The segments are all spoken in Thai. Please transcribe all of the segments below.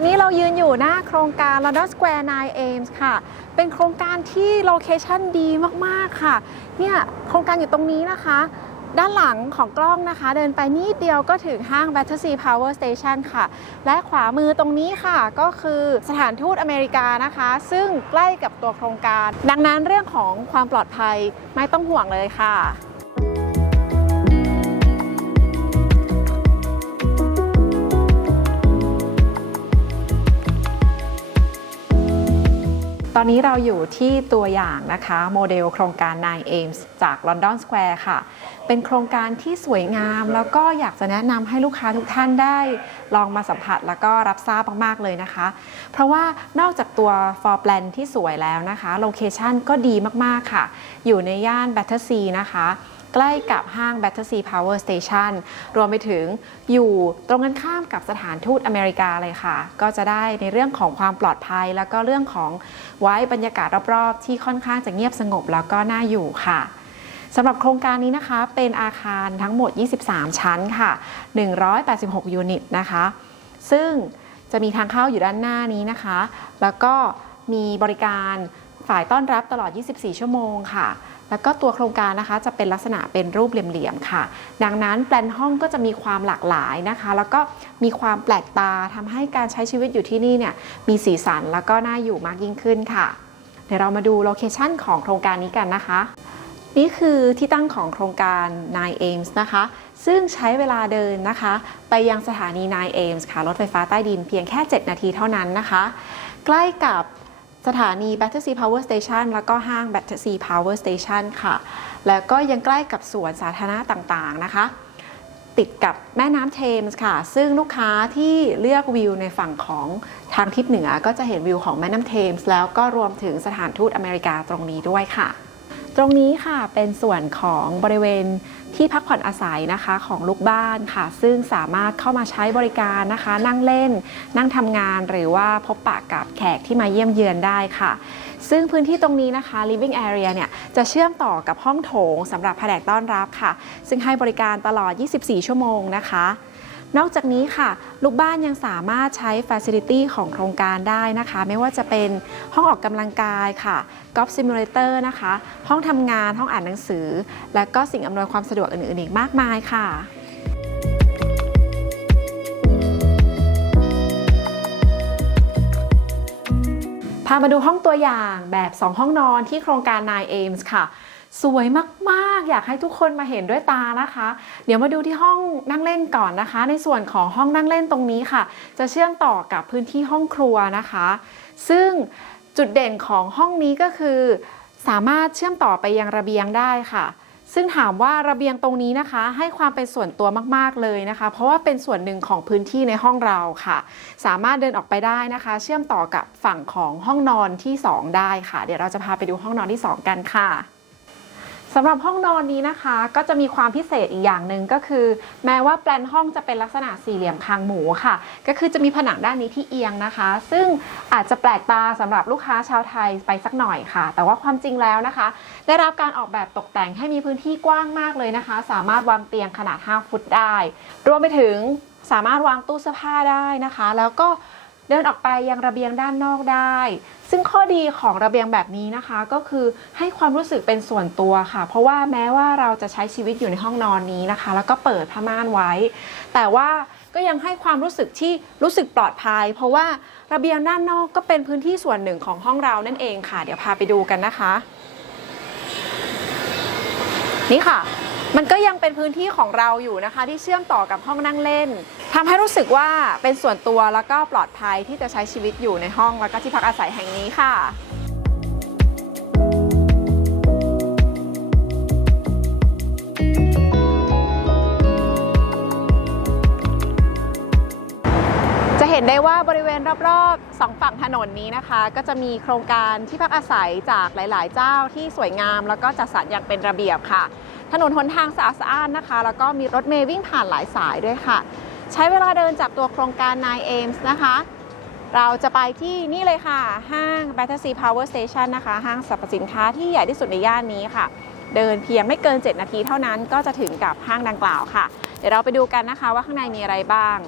อนนี้เรายืนอยู่หน้าโครงการ London Square 9 Ames ค่ะ เป็นโครงการที่โลเคชันดีมากๆค่ะ เนี่ยโครงการอยู่ตรงนี้นะคะ ด้านหลังของกล้องนะคะ เดินไปนิดเดียวก็ถึงห้าง Battersea Power Station ค่ะ และขวามือตรงนี้ค่ะก็คือสถานทูตอเมริกานะคะ ซึ่งใกล้กับตัวโครงการ ดังนั้นเรื่องของความปลอดภัยไม่ต้องห่วงเลยค่ะ ตอนนี้เราอยู่ที่ตัวอย่างนะคะโมเดลโครงการ 9 Ames จาก London Square ค่ะ เป็นโครงการที่สวยงาม แล้วก็อยากจะแนะนำให้ลูกค้าทุกท่านได้ลองมาสัมผัสแล้วก็รับทราบมาก ๆ เลยนะคะ เพราะว่านอกจากตัว floor plan ที่สวยแล้วนะคะ โลเคชันก็ดีมาก ๆ ค่ะ อยู่ในย่าน Battersea นะคะ ใกล้กับห้าง Battersea Power Station รวมไปถึงอยู่ตรงกันข้ามกับสถานทูตอเมริกาเลยค่ะ ก็จะได้ในเรื่องของความปลอดภัย แล้วก็เรื่องของไว้บรรยากาศรอบๆ ที่ค่อนข้างจะเงียบสงบแล้วก็น่าอยู่ค่ะสำหรับโครงการนี้นะคะ เป็นอาคารทั้งหมด 23 ชั้นค่ะ 186 ยูนิตนะคะ ซึ่งจะมีทางเข้าอยู่ด้านหน้านี้นะคะ แล้วก็มีบริการฝ่ายต้อนรับตลอด 24 ชั่วโมงค่ะ แล้วก็ตัวโครงการนะคะจะเป็นลักษณะเป็นรูปเหลี่ยมๆค่ะ ดังนั้นแปลนห้องก็จะมีความหลากหลายนะคะ แล้วก็มีความแปลกตาทำให้การใช้ชีวิตอยู่ที่นี่เนี่ยมีสีสันแล้วก็น่าอยู่มากยิ่งขึ้นค่ะ เดี๋ยวเรามาดูโลเคชันของโครงการนี้กันนะคะ นี่คือที่ตั้งของโครงการ9 Ames นะคะ ซึ่งใช้เวลาเดินนะคะ ไปยังสถานี9 Ames ค่ะรถไฟฟ้าใต้ดินเพียงแค่ 7 นาทีเท่านั้นนะคะ ใกล้กับ สถานี Battersea Power Station แล้วก็ห้าง Battersea Power Station ค่ะ แล้วก็ยังใกล้กับสวนสาธารณะต่างๆนะคะ ติดกับแม่น้ำเทมส์ค่ะ ซึ่งลูกค้าที่เลือกวิวในฝั่งของทางทิศเหนือ ก็จะเห็นวิวของแม่น้ำเทมส์แล้วก็รวมถึงสถานทูตอเมริกาตรงนี้ด้วยค่ะ ตรงนี้ค่ะเป็นส่วนของบริเวณที่พักผ่อนอาศัยนะคะของลูกบ้านค่ะ ซึ่งสามารถเข้ามาใช้บริการนะคะ นั่งเล่น นั่งทำงานหรือว่าพบปะกับแขกที่มาเยี่ยมเยือนได้ค่ะ ซึ่งพื้นที่ตรงนี้นะคะ living area เนี่ยจะเชื่อมต่อกับห้องโถงสำหรับแผนกต้อนรับค่ะ ซึ่งให้บริการตลอด 24 ชั่วโมงนะคะ นอกจากนี้ค่ะ ลูกบ้านยังสามารถใช้ Facility ของโครงการได้นะคะ ไม่ว่าจะเป็นห้องออกกำลังกายค่ะกอล์ฟซิมูเลเตอร์นะคะ ห้องทำงานห้องอ่านหนังสือ และก็สิ่งอำนวยความสะดวกอื่นๆอีกมากมายค่ะพามาดูห้องตัวอย่างแบบ 2 ห้องนอนที่โครงการ9 Ames ค่ะ สวยมากๆ อยากให้ทุกคนมาเห็นด้วยตานะคะ เดี๋ยวมาดูที่ห้องนั่งเล่นก่อนนะคะ ในส่วนของห้องนั่งเล่นตรงนี้ค่ะ จะเชื่อมต่อกับพื้นที่ห้องครัวนะคะ ซึ่งจุดเด่นของห้องนี้ก็คือ สามารถเชื่อมต่อไปยังระเบียงได้ค่ะซึ่งถามว่าระเบียงตรงนี้นะคะ ให้ความเป็นส่วนตัวมากๆเลยนะคะ เพราะว่าเป็นส่วนหนึ่งของพื้นที่ในห้องเราค่ะ สามารถเดินออกไปได้นะคะ เชื่อมต่อกับฝั่งของห้องนอนที่ 2 ได้ค่ะ เดี๋ยวเราจะพาไปดูห้องนอนที่ 2 กันค่ะ สำหรับห้องนอนนี้นะคะ ก็จะมีความพิเศษอีกอย่างหนึ่งก็คือ แม้ว่าแปลนห้องจะเป็นลักษณะสี่เหลี่ยมคางหมูค่ะ ก็คือจะมีผนังด้านนี้ที่เอียงนะคะ ซึ่งอาจจะแปลกตาสำหรับลูกค้าชาวไทยไปสักหน่อยค่ะ แต่ว่าความจริงแล้วนะคะ ได้รับการออกแบบตกแต่งให้มีพื้นที่กว้างมากเลยนะคะ สามารถวางเตียงขนาด 5 ฟุตได้ รวมไปถึงสามารถวางตู้เสื้อผ้าได้นะคะ แล้วก็ เดินออกไปยังระเบียงด้านนอกได้ ซึ่งข้อดีของระเบียงแบบนี้นะคะก็คือให้ความรู้สึกเป็นส่วนตัวค่ะ เพราะว่าแม้ว่าเราจะใช้ชีวิตอยู่ในห้องนอนนี้นะคะ แล้วก็เปิดผ้าม่านไว้ แต่ว่าก็ยังให้ความรู้สึกที่รู้สึกปลอดภัย เพราะว่าระเบียงด้านนอกก็เป็นพื้นที่ส่วนหนึ่งของห้องเรานั่นเองค่ะ เดี๋ยวพาไปดูกันนะคะ นี่ค่ะ มันก็ยังเป็นพื้นที่ของเราอยู่นะคะ ที่เชื่อมต่อกับห้องนั่งเล่นทำให้รู้สึกว่าเป็นส่วนตัวแล้วก็ปลอดภัยที่จะใช้ชีวิตอยู่ในห้องแล้วก็ที่พักอาศัยแห่งนี้ค่ะจะ ณรอบๆสองฝั่งถนนนี้นะคะ ก็จะมีโครงการที่พักอาศัยจากหลาย ๆ เจ้าที่สวยงาม แล้วก็จัดสรรอย่างเป็นระเบียบค่ะ ถนนหนทางสะอาดสะอ้านนะคะ แล้วก็มีรถเมล์วิ่งผ่านหลายสายด้วยค่ะ ใช้เวลาเดินจากตัวโครงการ9 Ames นะคะ เราจะไปที่นี่เลยค่ะ ห้าง Battersea Power Station นะคะ ห้างสรรพสินค้าที่ใหญ่ที่สุดในย่านนี้ค่ะ เดินเพียงไม่เกิน 7 นาทีเท่านั้นก็จะถึงกับห้างดังกล่าวค่ะ เดี๋ยวเราไปดูกันนะคะว่าข้างในมีอะไรบ้าง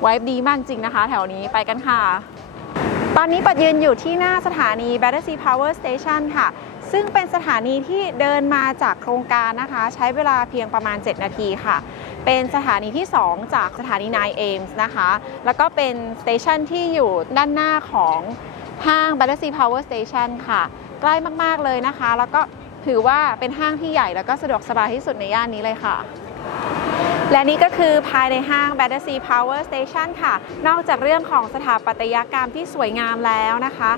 ไวบ์ดีมากจริงนะคะ แถวนี้ไปกันค่ะ ตอนนี้ปัดยืนอยู่ที่หน้าสถานี Battersea Power Station ค่ะ ซึ่งเป็นสถานีที่เดินมาจากโครงการนะคะ ใช้เวลาเพียงประมาณ 7 นาทีค่ะ เป็นสถานีที่ 2 จากสถานี9 Ames นะคะ แล้วก็เป็นสเตชันที่อยู่ด้านหน้าของห้าง Battersea Power Station ค่ะ ใกล้มาก ๆ เลยนะคะ แล้วก็ถือว่าเป็นห้างที่ใหญ่แล้วก็สะดวกสบายที่สุดในย่านนี้เลยค่ะ และนี่ก็คือภายในห้าง Battersea Power Station ค่ะ นอกจากเรื่องของสถาปัตยกรรมที่สวยงามแล้วนะคะ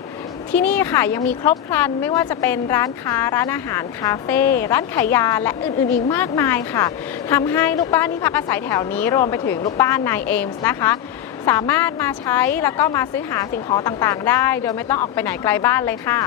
ที่นี่ค่ะยังมีครบครันไม่ว่าจะเป็นร้านค้าร้านอาหารคาเฟ่ร้านขายยาและอื่นๆอีกมากมายค่ะทำให้ลูกบ้านที่พักอาศัยแถวนี้รวมไปถึงลูกบ้านนายเอมส์นะคะ สามารถมาใช้แล้วก็มาซื้อหาสิ่งของต่างๆ ได้ โดยไม่ต้องออกไปไหนไกลบ้านเลยค่ะ